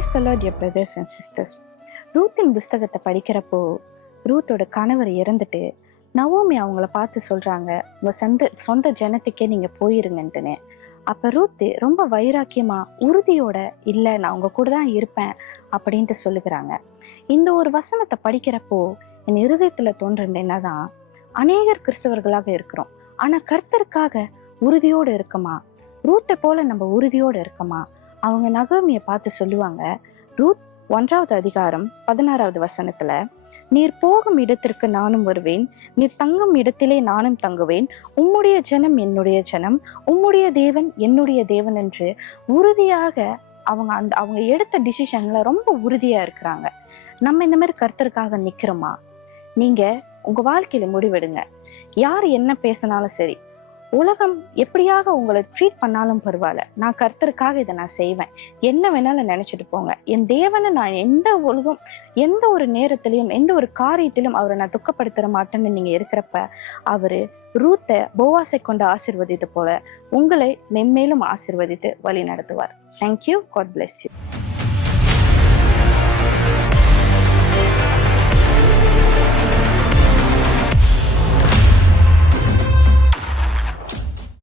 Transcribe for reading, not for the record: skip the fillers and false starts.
Praise the Lord, dear brothers and sisters. ரூத்தின் புஸ்தகத்தை படிக்கிறப்போ ரூத்தோட கணவர் இறந்துட்டு நவோமி அவங்கள பார்த்து சொல்றாங்க, உங்க சொந்த ஜனத்துக்கே நீங்க போயிருங்கன்ட்டுன்னு. அப்ப ரூத்து ரொம்ப வைராக்கியமா உறுதியோட, இல்ல நான் உங்க கூட தான் இருப்பேன் அப்படின்ட்டு சொல்லுகிறாங்க. இந்த ஒரு வசனத்தை படிக்கிறப்போ என் இருதயத்துல தோன்றது என்னதான், அநேகர் கிறிஸ்தவர்களாக இருக்கிறோம், ஆனா கர்த்தருக்காக உறுதியோடு இருக்கமா? ரூத்தை போல நம்ம உறுதியோடு இருக்கமா? அவங்க நகோமியை பார்த்து சொல்லுவாங்க, ரூத் 1வது அதிகாரம் 16வது வசனத்துல, நீர் போகும் இடத்திற்கு நானும் வருவேன், நீர் தங்கும் இடத்திலே நானும் தங்குவேன், உம்முடைய ஜனம் என்னுடைய ஜனம், உம்முடைய தேவன் என்னுடைய தேவன் என்று உறுதியாக அவங்க எடுத்த டிசிஷன்ல ரொம்ப உறுதியா இருக்கிறாங்க. நம்ம இந்த மாதிரி கர்த்தருக்காக நிக்கிறோமா? நீங்க உங்க வாழ்க்கையில முடிவெடுங்க. யார் என்ன பேசினாலும் சரி, உலகம் எப்படியாக உங்களை ட்ரீட் பண்ணாலும் பரவாயில்ல, நான் கர்த்தருக்காக இதை நான் செய்வேன், என்ன வேணாலும் நினைச்சிட்டு போங்க. என் தேவனை நான் எந்த பொழுதும், எந்த ஒரு நேரத்திலையும், எந்த ஒரு காரியத்திலும் அவரை நான் துக்கப்படுத்த மாட்டேன்னு நீங்க இருக்கிறப்ப, அவரு ரூத்தை போவாசை கொண்டு ஆசீர்வதித்து போல உங்களை மென்மேலும் ஆசீர்வதித்து வழி நடத்துவார். தேங்க்யூ. God bless you.